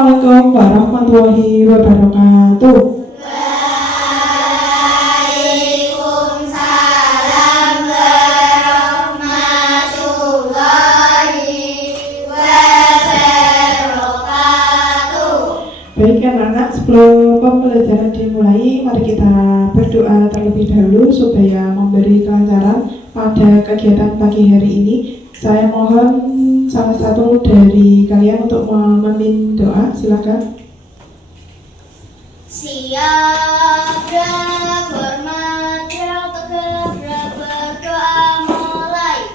Assalamualaikum warahmatullahi wabarakatuh. Waalaikumsalam warahmatullahi wabarakatuh. Baik anak-anak, sebelum pembelajaran dimulai, mari kita berdoa terlebih dahulu supaya memberi kelancaran pada kegiatan pagi hari ini. Saya mohon salah satu dari kalian untuk memimpin doa, silakan. Siap berhormat, tegak berdoa mulai.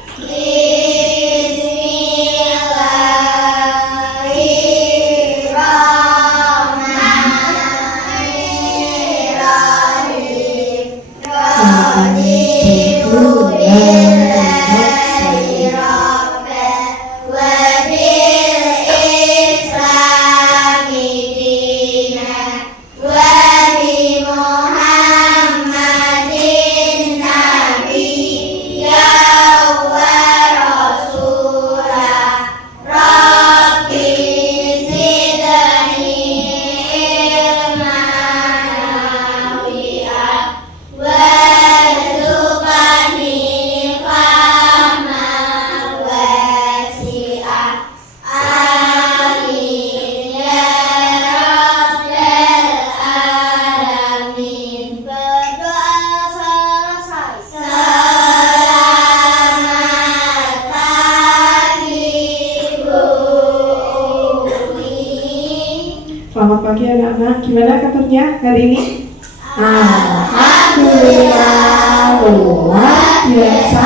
Selamat pagi anak-anak, gimana kabarnya hari ini? Alhamdulillah, luar biasa,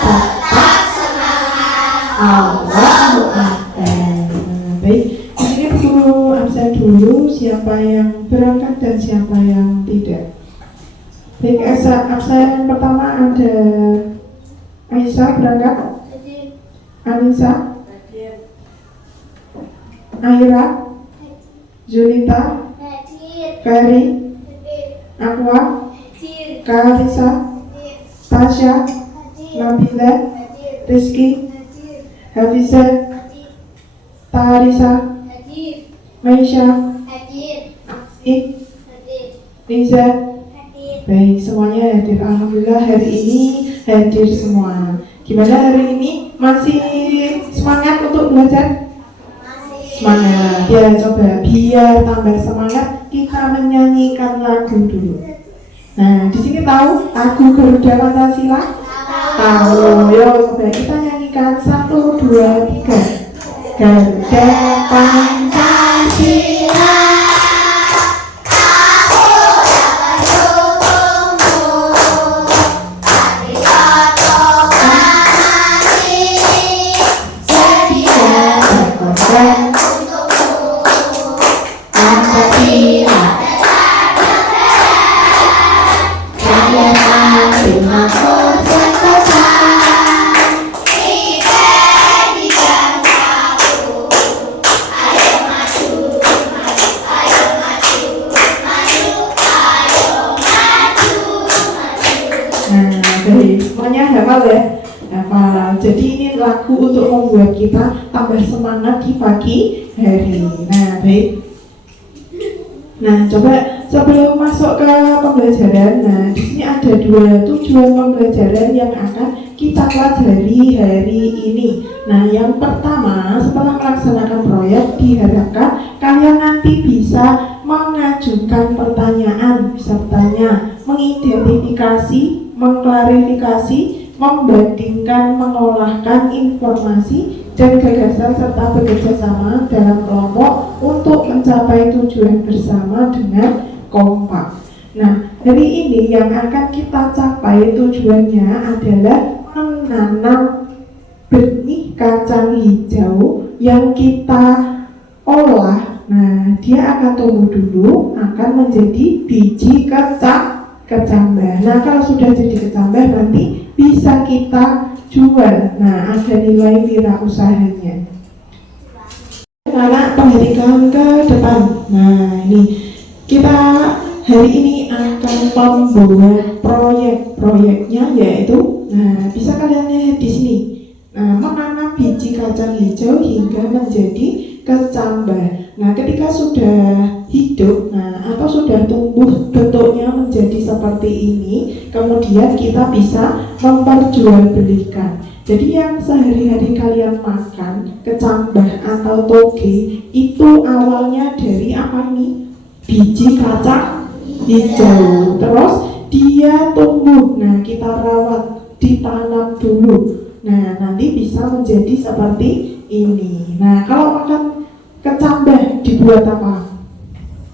tetap semangat, Allahu Akbar. Baik, di sini perlu absen dulu siapa yang berangkat dan siapa yang tidak. Baik, absen pertama ada Aisyah berangkat, Anissa, Aira, Julita, Ferry, Aqua, Kalisa, Tasya, Nabila, Rizky, Hafiza, Tarisa, Maisha, Ik, Riza. Baik, semuanya hadir. Alhamdulillah hari ini hadir semua. Gimana hari ini? Masih semangat untuk belajar? Semangat. Ya, coba biar tambah semangat kita menyanyikan lagu dulu. Nah, di sini tahu lagu Garuda Pancasila? Tahu. Yo, coba kita nyanyikan 1, 2, 3. Garuda Pancasila. Semuanya hafal ya? Hafal. Jadi ini lagu untuk membuat kita tambah semangat di pagi hari. Nah, baik. Nah, coba sebelum masuk ke pembelajaran, nah di sini ada 2 tujuan pembelajaran yang akan kita pelajari hari ini. Nah, yang pertama, setelah melaksanakan proyek diharapkan kalian nanti bisa mengajukan pertanyaan, bisa bertanya, mengidentifikasi, mengklarifikasi, membandingkan, mengolahkan informasi dan gagasan serta bekerja sama dalam kelompok untuk mencapai tujuan bersama dengan kompak. Nah, hari ini yang akan kita capai tujuannya adalah menanam benih kacang hijau yang kita olah. Nah, dia akan tumbuh dulu, akan menjadi biji kecambah. Nah, kalau sudah jadi kecambah nanti bisa kita jual. Nah, ada nilai wirausahanya. Anak perhatikan ke depan. Nah, ini kita hari ini akan membuat proyeknya yaitu, nah bisa kalian lihat di sini. Nah, menanam biji kacang hijau hingga menjadi kecambah. Nah, ketika sudah hidup, atau sudah tumbuh bentuknya menjadi seperti ini, kemudian kita bisa memperjualbelikan. Jadi yang sehari-hari kalian makan, kecambah atau toge, itu awalnya dari apa nih? Biji kacang hijau. Terus dia tumbuh, nah kita rawat, ditanam dulu. Nah, nanti bisa menjadi seperti ini. Nah, kalau makan kecambah dibuat apa?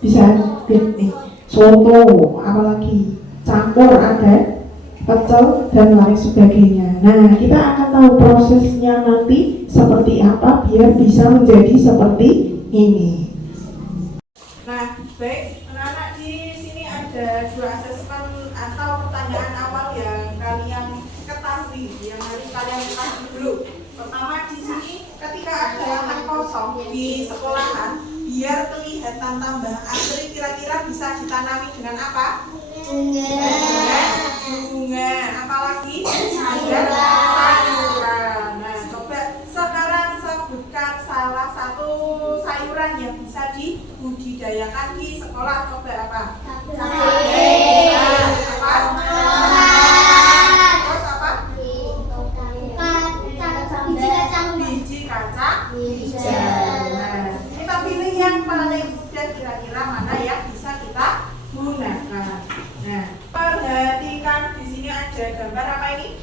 Bisa nih, soto, apalagi campur ada pecel dan lain sebagainya. Nah, kita akan tahu prosesnya nanti seperti apa biar bisa menjadi seperti ini. Nah, baik, anak-anak, di sini ada 2 asesmen atau pertanyaan awal yang kalian ketahui, yang harus kalian ketahui dulu. Pertama, di sini ketika ada lahan kosong di sekolahan, biar kelihatan tambah asri, kira-kira bisa ditanami dengan apa? Bunga, apalagi sayuran. Nah, coba sekarang sebutkan salah satu sayuran yang bisa dibudidayakan di sekolah. Coba apa? Cabai. Apa? Terus apa? Biji kacang hijau. Nah, kita pilih yang paling mudah, kira-kira mana yang bisa kita gunakan. Nah, perhatikan di sini ada gambar apa ini?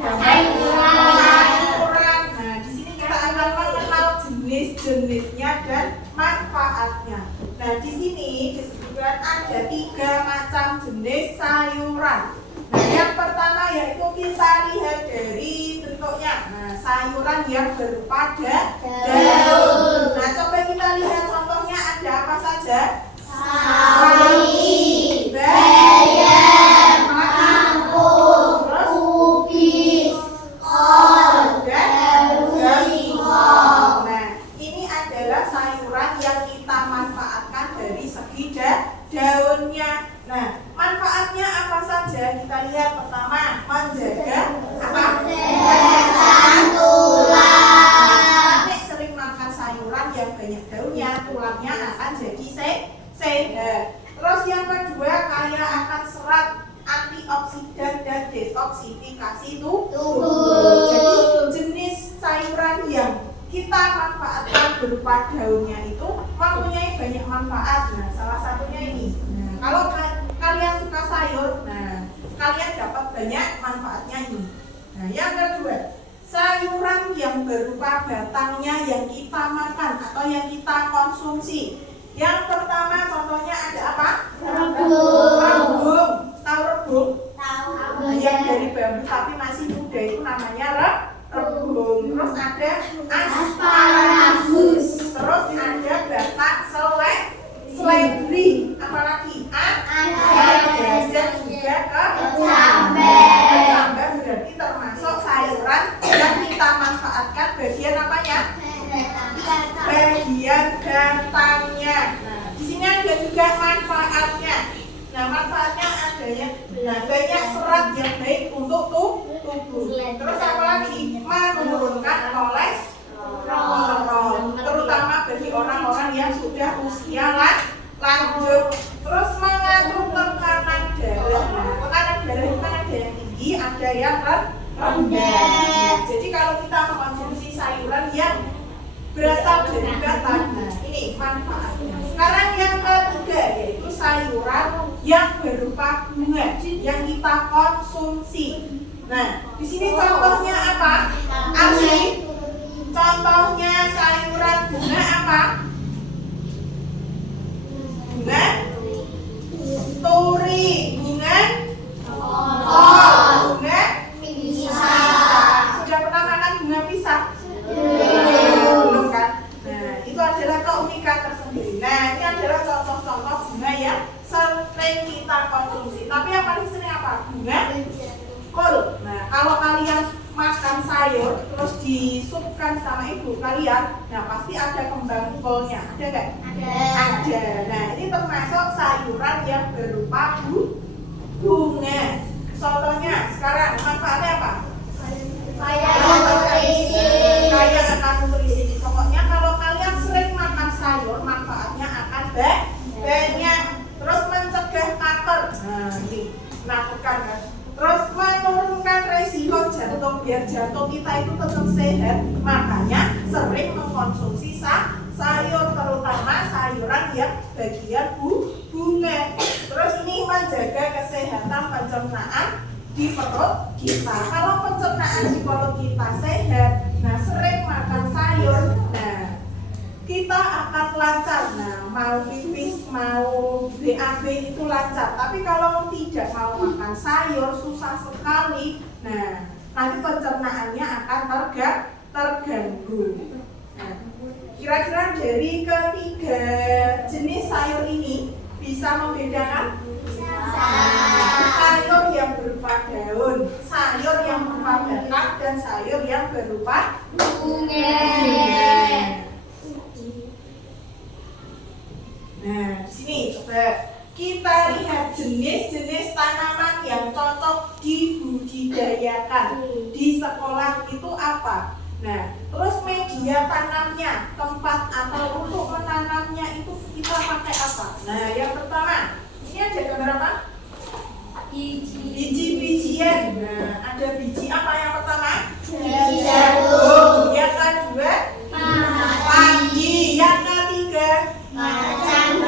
Sayuran. Nah, di sini kita akan mengenal jenis-jenisnya dan manfaatnya. Nah, di sini disebutkan ada 3 macam jenis sayuran. Nah, yang pertama yaitu kita lihat dari bentuknya. Nah, sayuran yang berupa daun. Nah, coba kita lihat contohnya ada apa saja? Sawi, bayam, kangkung, ubi, kol, dan singkong. Nah, ini adalah sayuran yang kita manfaatkan dari segi daunnya. Nah, manfaatnya apa saja? Kita lihat pertama, menjaga apa? Kesehatan tulang. Nek sering makan sayuran yang banyak daunnya, tulangnya akan jadi sehat. Terus yang kedua, kaya akan serat, antioksidan dan detoksifikasi tubuh. Jadi jenis sayuran yang kita manfaatkan berupa daunnya itu mempunyai banyak manfaat. Nah, salah satunya ini. Nah, kalau kalian suka sayur, nah kalian dapat banyak manfaatnya ini. Nah, yang kedua, sayuran yang berupa batangnya yang kita makan atau yang kita konsumsi. Yang pertama contohnya ada apa? Rebung. Tahu rebung? Tahu. Yang dari bambu tapi masih muda itu namanya rebung. Terus ada asparagus. Terus ada batang seledri. Apalagi? Dan juga kecambah. Berarti termasuk sayuran yang kita manfaatkan bagian apanya? Bagian batangnya. Nah, di sini ada juga manfaatnya. Nah, manfaatnya adanya, banyak serat yang baik untuk tubuh. Terus apa lagi? Menurunkan kolesterol, terutama bagi orang-orang yang sudah usia lanjut. Terus mengatur tekanan darah. Nah, tekanan darah itu kan ada yang tinggi, ada yang rendah. Jadi kalau kita mengkonsumsi sayuran yang berasal dari batang, nah ini manfaatnya. Sekarang yang ketiga yaitu sayuran yang berupa bunga yang kita konsumsi. Nah, di sini contohnya apa? Asli. Contohnya sayuran bunga apa? Bunga turi, bunga kol, bunga pisang. Sudah pernah makan bunga pisang? Belum kan? Nah, itu adalah keunikan tersendiri. Nah, ini adalah contoh-contoh bunga yang sering kita konsumsi. Tapi yang paling sering apa? Bunga kol. Nah, kalau kalian makan sayur terus disupkan sama ibu kalian, nah pasti ada kembang kolnya. Ada nggak? Ada. Nah, ini termasuk sayuran yang berupa bunga. Contohnya sekarang manfaatnya apa? Kaya akan nutrisi. Pokoknya kalau kalian sering menakutkan kan. Terus menurunkan resiko jantung biar jantung kita itu tetap sehat, makanya sering mengkonsumsi sayur, terutama sayuran yang bagian bunga. Terus ini menjaga kesehatan pencernaan di perut kita. Kalau pencernaan di perut kita sehat, nah sering makan sayur, nah kita akan lancar. Nah, mau pipis, mau BAB itu lancar. Tapi kalau tidak mau makan sayur, susah sekali. Nah, nanti pencernaannya akan terganggu. Nah, kira-kira dari ketiga jenis sayur ini bisa membedakan? Sayur yang berupa daun, sayur yang berupa batang, dan sayur yang berupa bunga. Nah, di sini coba kita lihat jenis-jenis tanaman yang cocok dibudidayakan di sekolah itu apa. Nah, terus media tanamnya, tempat atau untuk menanamnya itu kita pakai apa? Nah, yang pertama, ini ada gambar apa? Biji-bijian. Nah, ada biji apa yang pertama? Biji jagung. Yang kedua? Padi. Yang ketiga? Kacang.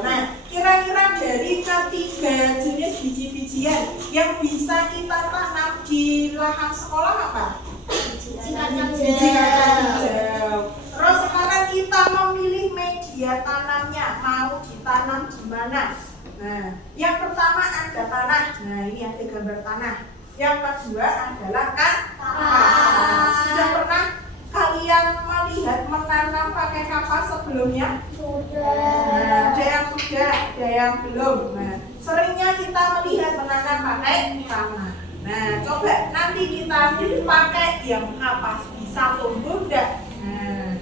Nah, kira-kira dari ketiga jenis biji-bijian yang bisa kita tanam di lahan sekolah apa? Biji kacang hijau. Terus sekarang kita memilih media tanamnya, mau ditanam di mana? Nah, yang pertama ada tanah. Nah, ini ada gambar tanah. Yang kedua adalah kapas. Sudah pernah kalian melihat menanam pakai kapas sebelumnya? Sudah. Nah, ada yang sudah, ada yang belum. Nah, seringnya kita melihat menanam pakai tanah. Nah, coba nanti kita pakai yang kapas, bisa tumbuh enggak? Nah,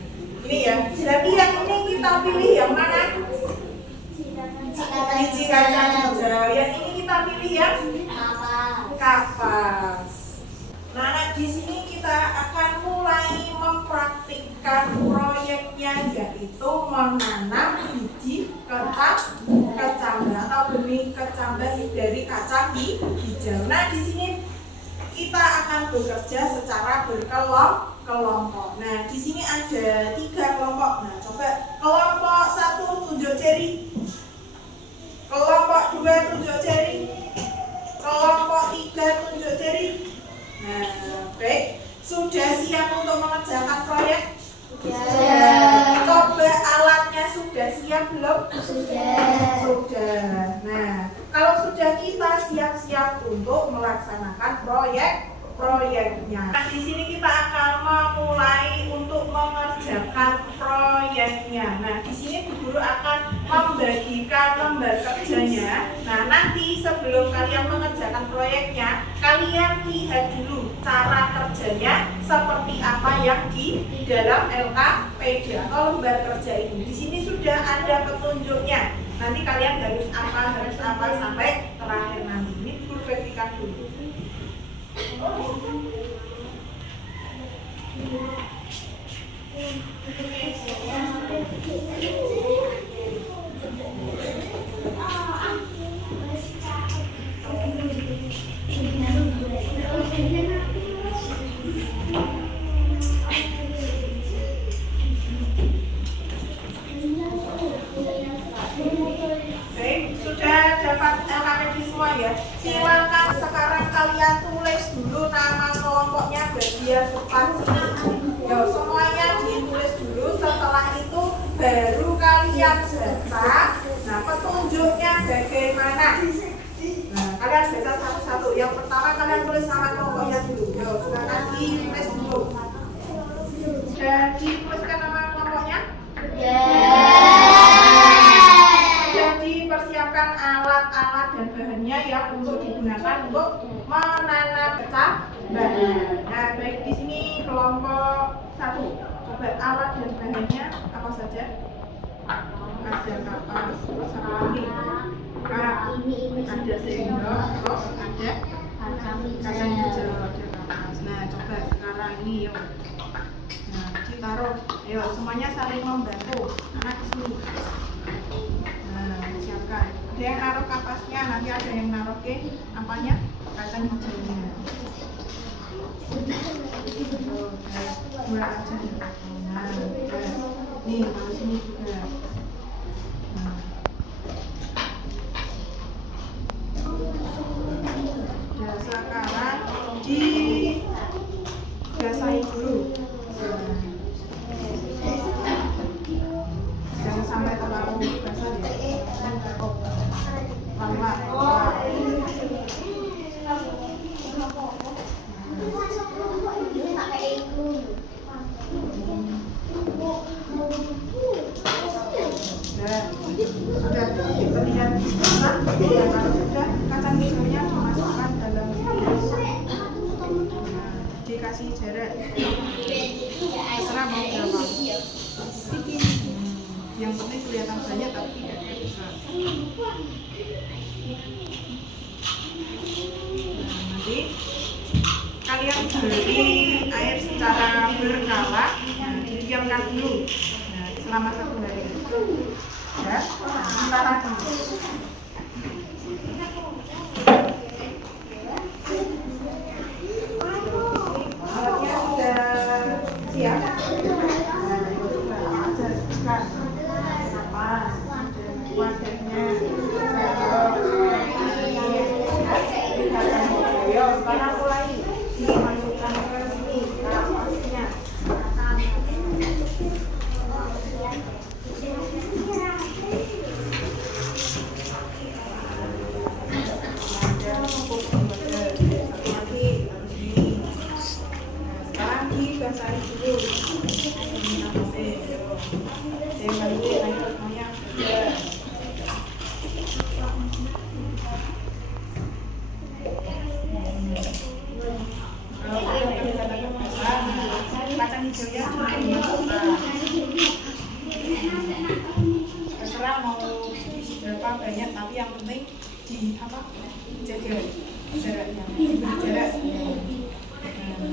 ini ya. Jadi yang ini kita pilih yang mana? Biji kacang hijau. Yang ini kita pilih yang kapas. Nah, di sini kita akan mulai mempraktikkan proyeknya, yaitu menanam biji kecambah atau benih kecambah dari kacang hijau. Nah, di sini kita akan bekerja secara berkelompok. Nah, di sini ada 3 kelompok. Nah, coba kelompok 1 tunjuk jari. Kelompok 2 tunjuk jari. Kelompok 3 tunjuk jari. Nah, baik. Sudah siap untuk mengerjakan proyek? Sudah. Coba alatnya sudah siap belum? Sudah. Nah, kalau sudah kita siap-siap untuk melaksanakan proyeknya. Nah, di sini kita akan memulai untuk mengerjakan proyeknya. Nah, di sini Bu Guru akan membagikan lembar kerjanya. Nah, nanti sebelum kalian mengerjakan proyeknya, kalian lihat dulu cara kerjanya seperti apa yang di dalam LKPD atau lembar kerja ini. Di sini sudah ada petunjuknya. Nanti kalian harus apa sampai terakhir nanti. Ini Bu Guru bagikan dulu. Sudah dapat LKPD semua ya? Silakan sekarang kalian tulis dulu nama kelompoknya bagian depan sini. Ya, semuanya ditulis dulu. Setelah itu baru kalian baca. Nah, petunjuknya bagaimana? Nah, kalian baca satu-satu. Yang pertama kalian tulis nama kelompoknya dulu. Ya, silakan ditulis dulu. Sudah dituliskan nama kelompoknya? Sudah dipersiapkan alat-alat dan bahannya yang untuk digunakan untuk menanam kecambah. Nah, baik, di sini kelompok 1. Coba alat dan bahannya apa saja? Ada kapas, terus apa lagi? Ada sendok, terus ada kacang hijau, ada kapas. Nah, coba sekarang ini yuk. Nah, ditaruh. Ayo semuanya saling membantu. Anak kesini. Nah, siapkan. Ada yang naruh kapasnya, nanti ada yang naruh ke apanya? Kacang hijaunya. Dua aja. Nah, nih taruh sini juga. Nah. Ya, sekarang dibasahin dulu. Jangan sampai terlalu basah ya. Sudah terlihat kalau sudah kacang hijaunya dimasukkan dalam dikasih jarak terserah mau berapa. Yang penting kelihatan banyak tapi tidak besar. Nanti kalian beri air secara berkala, didiamkan dulu selama 1 hari. Ya, sementara dulu. Alatnya sudah siap. Wadahnya, ayo sekarang mulai dimasukkan ke sini kapasnya. Sekarang dibasahin dulu. Kacang hijaunya terserah mau berapa banyak, tapi yang penting dijaga jaraknya, jarak.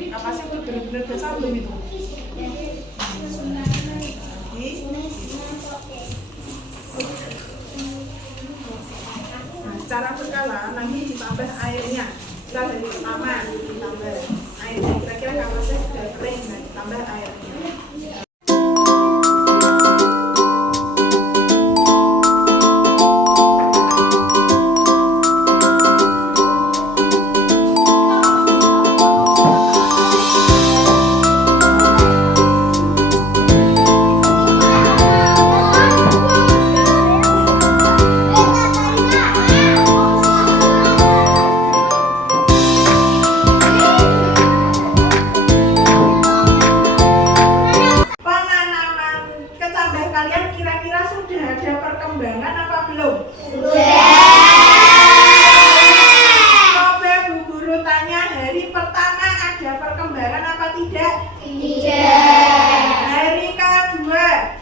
Kapasnya udah benar-benar basah belum itu? Nah, secara berkala nanti ditambah airnya. Kita dari pertama ditambah airnya, kira-kira kapasnya sudah kering, nah ditambah airnya. Kalian kira-kira sudah ada perkembangan apa belum? Coba Bu Guru tanya, hari pertama ada perkembangan apa tidak? Tidak. Hari kedua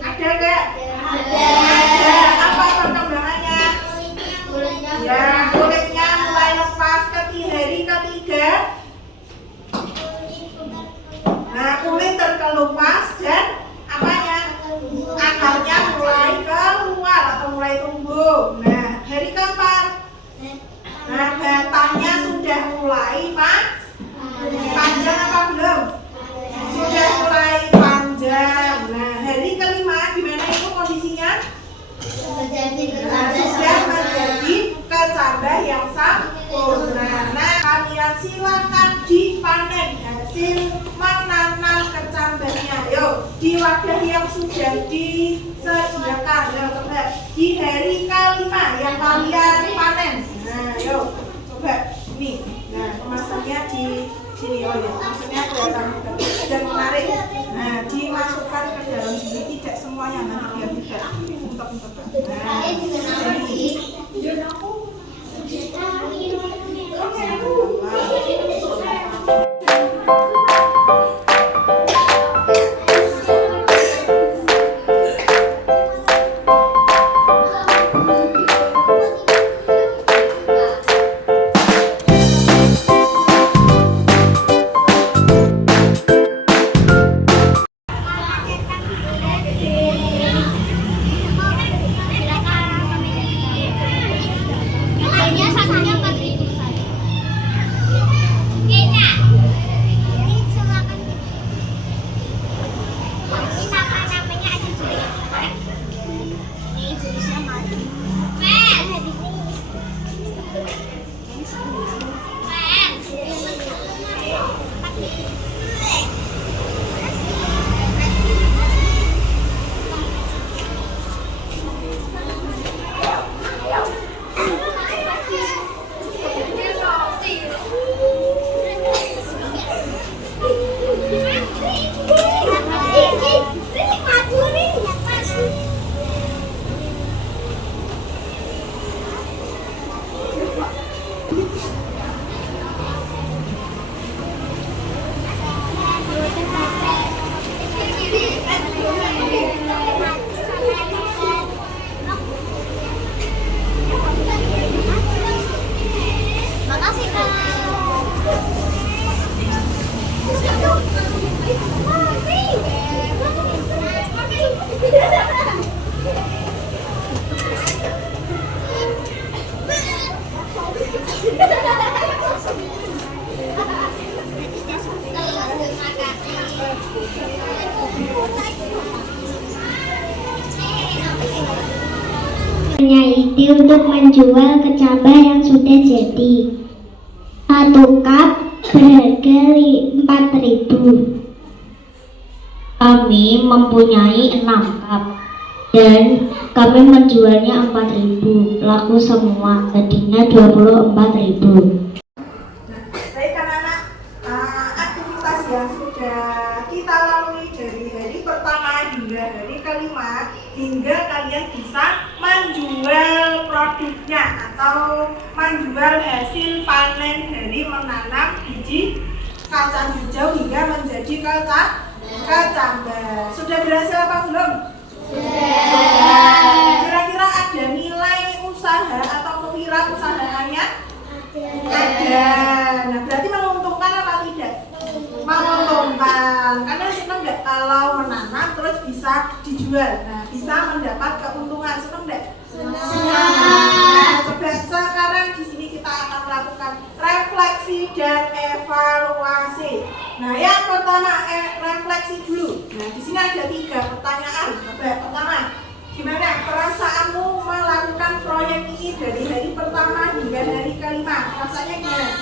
ada nggak? Ada. Apa perkembangannya? Ya, kulitnya mulai lepas. Hari ketiga, nah kulit terkelupas dan apanya? Akarnya mulai keluar atau mulai tumbuh. Nah, hari keempat, nah batangnya sudah mulai panjang apa belum? Sudah mulai panjang. Nah, hari kelima gimana itu kondisinya? Nah, sudah menjadi kecambah yang sempurna. Nah, kalian silakan dipanen hasil menanam kecambahnya. Yuk, di wadah yang sudah disediakan. Yuk, coba di hari kelima yang kalian panen. Nah, yuk, coba ini. Nah, kemasannya di sini. Oh ya, kemasannya kelihatan dan menarik. Nah, dimasukkan ke dalam sini, tidak semuanya, nanti biar tidak untuk. Nah, Hanya ide untuk menjual kecambah yang sudah jadi. 1 cup berharga 4.000. Kami mempunyai 6 cup dan kami menjualnya 4.000. Laku semua, jadinya 24.000. Baik anak-anak, aktivitas yang sudah kita lalui dari hari pertama hingga hari kelima, hingga kalian bisa menjual produknya atau menjual hasil panen dari menanam biji kacang hijau hingga menjadi kecambah. Sudah berhasil apa belum? Sudah. Kira-kira ada nilai usaha atau kewirausahaannya? Ada. Nah, berarti menguntungkan apa tidak? Menguntungkan. Karena senang nggak kalau menanam terus bisa dijual? Nah, bisa mendapat keuntungan. Senang nggak? Nah, coba sekarang di sini kita akan melakukan refleksi dan evaluasi. Nah, yang pertama refleksi dulu. Nah, di sini ada 3 pertanyaan. Coba pertama, gimana perasaanmu melakukan proyek ini dari hari pertama hingga hari kelima? Rasanya gimana?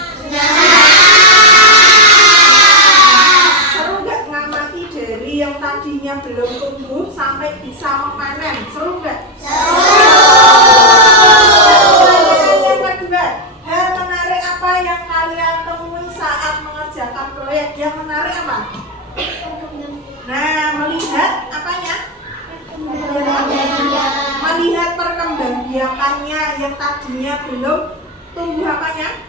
Seru nggak ngamati dari yang tadinya belum tumbuh sampai bisa memanen? Seru nggak? Yang kedua, hal menarik apa yang kalian temui saat mengerjakan proyek? Yang menarik apa? Nah, melihat apanya? Melihat perkembangbiakannya yang tadinya belum tumbuh apanya?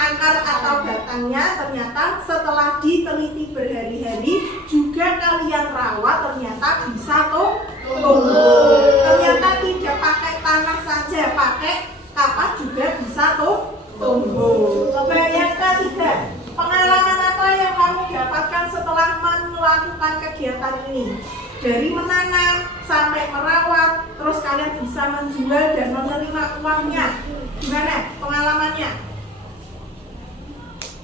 Akar atau batangnya, ternyata setelah diteliti berhari-hari juga kalian rawat ternyata bisa tumbuh. Ternyata tidak pakai tanah saja, pakai kapas juga bisa tumbuh. Coba yang ketiga, pengalaman apa yang kamu dapatkan setelah melakukan kegiatan ini? Dari menanam sampai merawat, terus kalian bisa menjual dan menerima uangnya. Gimana pengalamannya?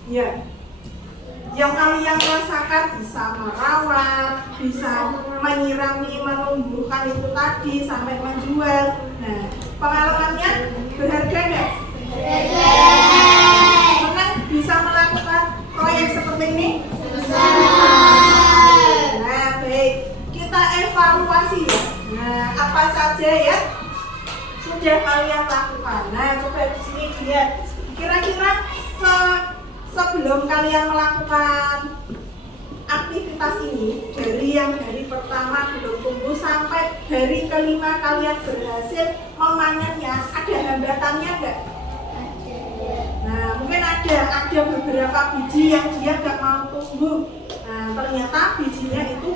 Ya, yang kalian rasakan bisa merawat, bisa menyirami, menumbuhkan itu tadi sampai menjual. Nah, pengalamannya berharga nggak? Senang bisa melakukan proyek seperti ini? Nah, baik. Kita evaluasi ya. Nah, apa saja ya sudah kalian lakukan. Nah, coba di sini dilihat. Kira-kira sebelum kalian melakukan aktivitas ini, dari yang hari pertama belum tumbuh sampai hari kelima kalian berhasil memanennya, ada hambatannya enggak? Nah, mungkin ada beberapa biji yang dia nggak mau tumbuh. Nah, ternyata bijinya itu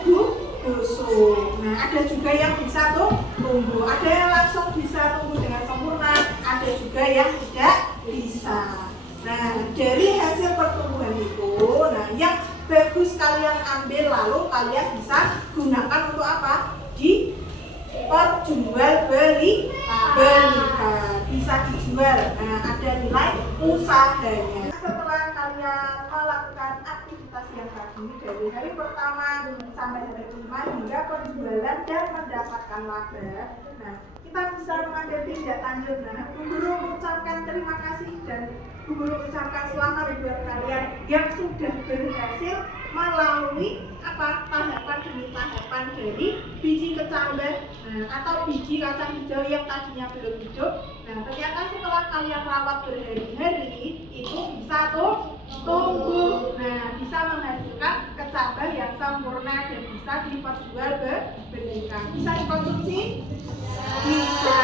busuk. Nah, ada juga yang bisa tumbuh, ada yang langsung bisa tumbuh dengan sempurna, ada juga yang tidak bisa. Nah, dari hasil pertumbuhan itu, nah yang bagus kalian ambil lalu kalian bisa gunakan untuk apa? Diperjualbelikan, bisa dijual. Nah, ada nilai usahanya. Setelah kalian melakukan aktivitas yang tadi dari hari pertama sampai hari kelima hingga penjualan dan mendapatkan laba, nah kita bisa mengambil tindak lanjut. Nah, Bu Guru mengucapkan terima kasih dan Bu Guru ucapkan selamat buat kalian yang sudah berhasil melalui tahapan demi tahapan dari biji kecambah atau biji kacang hijau yang tadinya belum hidup. Nah, ternyata setelah kalian rawat berhari-hari itu bisa tumbuh. Nah, bisa menghasilkan kecambah yang sempurna dan bisa diperjualbelikan. Bisa dikonsumsi? Bisa.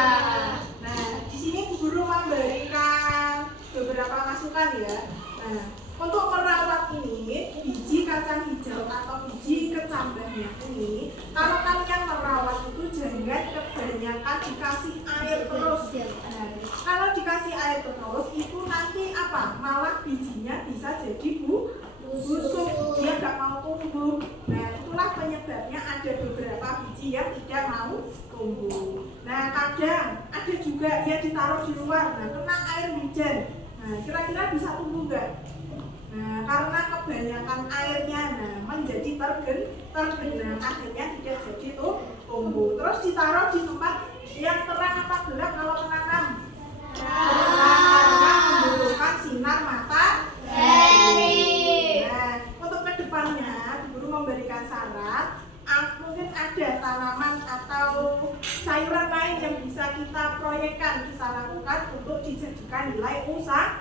Nah, di sini Bu Guru memberikan beberapa masukan ya. Nah, untuk merawat ini, biji kacang hijau atau biji kecambahnya ini, kalau kalian merawat itu jangan kebanyakan dikasih air terus. Nah, kalau dikasih air terus, itu nanti apa? Malah bijinya bisa jadi busuk, dia nggak mau tumbuh. Nah, itulah penyebabnya ada beberapa biji yang tidak mau tumbuh. Nah, kadang ada juga dia ditaruh di luar, nah kena air hujan. Nah, kira-kira bisa tumbuh nggak? Nah, karena kebanyakan airnya menjadi tergenang, akhirnya tidak jadi tumbuh. Terus ditaruh di tempat yang terang apa gelap kalau menanam? Karena membutuhkan sinar matahari. Nah, untuk kedepannya, guru memberikan syarat. Mungkin ada tanaman atau sayuran lain yang bisa kita proyekkan, kita lakukan untuk dijadikan nilai usaha.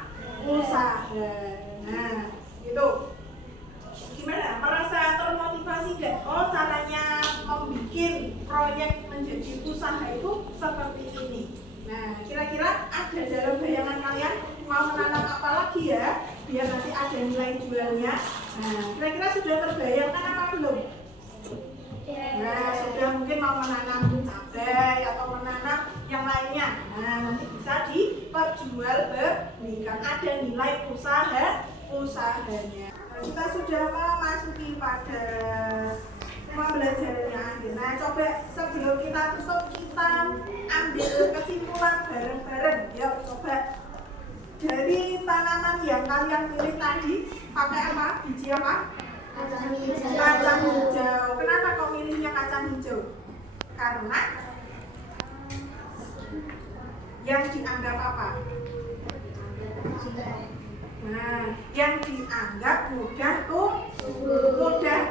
Nah, gitu. Gimana? Merasa termotivasi gak? Oh, caranya membuat proyek menjadi usaha itu seperti ini. Nah, kira-kira ada dalam bayangan kalian mau menanam apa lagi ya? Biar nanti ada nilai jualnya. Nah, kira-kira sudah terbayangkan apa belum? Nah, sudah mungkin mau menanam cabai atau menanam yang lainnya. Nah, nanti bisa diperjualbelikan, ada nilai usahanya. Nah, kita sudah memasuki pada pembelajarannya akhir. Nah, coba sebelum kita tutup, kita ambil kesimpulan bareng-bareng. Yuk, coba dari tanaman yang kalian pilih tadi, pakai apa? Biji apa? Kacang hijau. Kenapa kau milihnya kacang hijau? Karena yang dianggap apa? Nah, yang dianggap mudah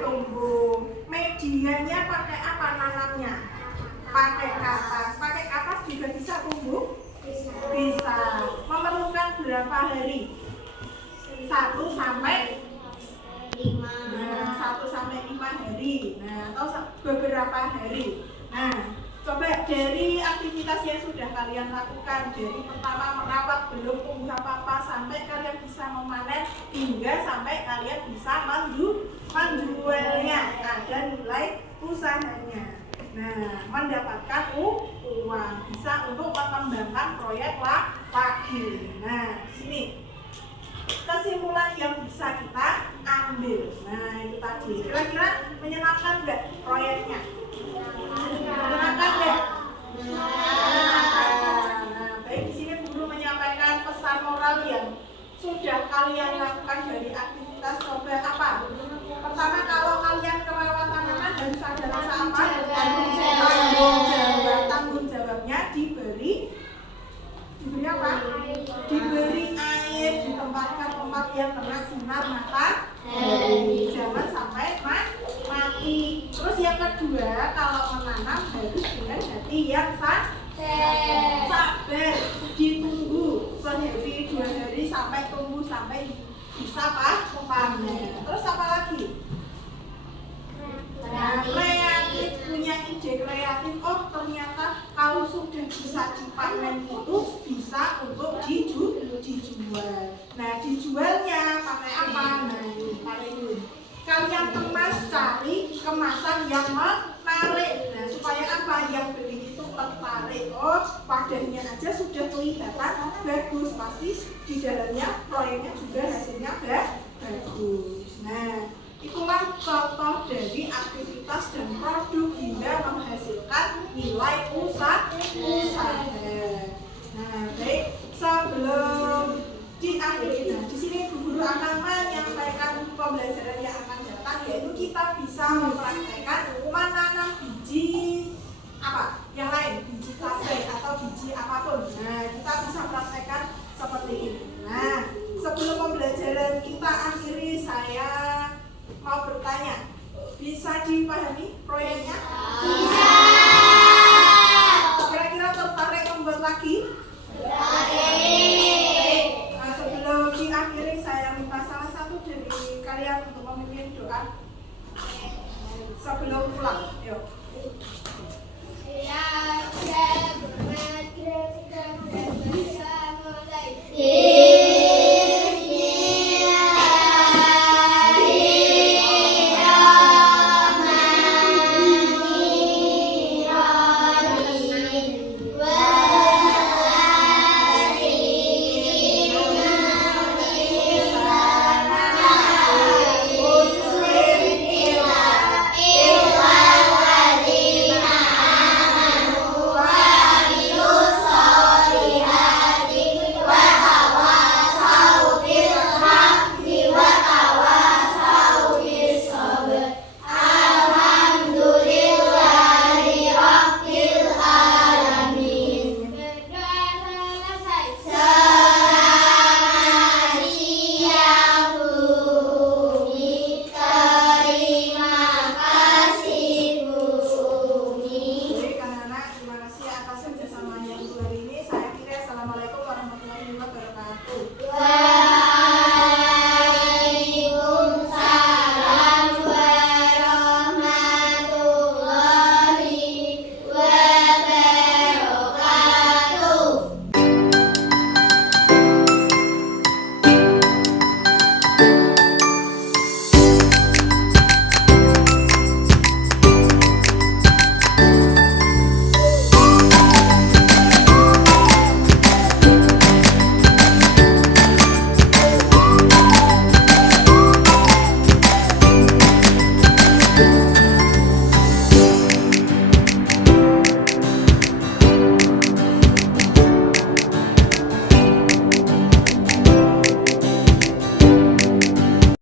tumbuh. Medianya pakai apa nanamnya? Pakai kapas. Pakai kapas juga bisa tumbuh? Bisa. Memerlukan berapa hari? 1 sampai 5 hari. Nah, atau beberapa hari. Nah, coba dari aktivitas yang sudah kalian lakukan, dari pertama merawat belum tumbuh apa-apa sampai kalian bisa memanen hingga sampai kalian bisa menjualnya, ada nilai usahanya. Nah, mendapatkan uang, bisa untuk mengembangkan proyek lagi. Nah, sini kesimpulan yang bisa kita ambil. Nah, itu tadi. Kira-kira menyenangkan nggak proyeknya? Menyenangkan nggak? Nah, baik, di sini guru menyampaikan pesan moral yang sudah kalian lakukan dari aktivitas coba apa? Pertama, kalau kalian kerawat tanaman harus ada rasa apa? Tanggung jawabnya diberi apa? Diberi air, ditempatkan tempat yang kena sinar matahari, jangan sampai mati. Terus yang kedua, kalau menanam harus dengan hati yang sabar, ditunggu sehari 2 hari sampai tumbuh sampai bisa panen. Terus apa lagi? Nah, kreatif, punya ide kreatif. Oh, ternyata kalau sudah bisa dipanen itu bisa untuk dijual. Nah, dijualnya pakai apa? Nah, pakai ini. Kalian kemas, cari kemasan yang menarik. Nah, supaya apa? Yang beli itu tertarik. Oh, wadahnya aja sudah kelihatan bagus, pasti di dalamnya proyeknya juga hasilnya bagus. Nah, itulah contoh dari aktivitas dan produk hingga menghasilkan nilai usaha. Nah, baik, sebelum diakhiri, nah di sini guru akan menyampaikan pembelajaran yang akan datang, yaitu kita bisa mempraktekkan menanam biji apa? Yang lain, biji cabai atau biji apapun. Nah, kita bisa praktekkan seperti ini. Nah, sebelum pembelajaran kita akhiri, saya mau bertanya, bisa dipahami proyeknya? Bisa. Kira-kira tertarik membuat lagi? Nah, sebelum diakhiri, saya minta salah satu dari kalian untuk memimpin doa sebelum pulang. Yuk. Ya,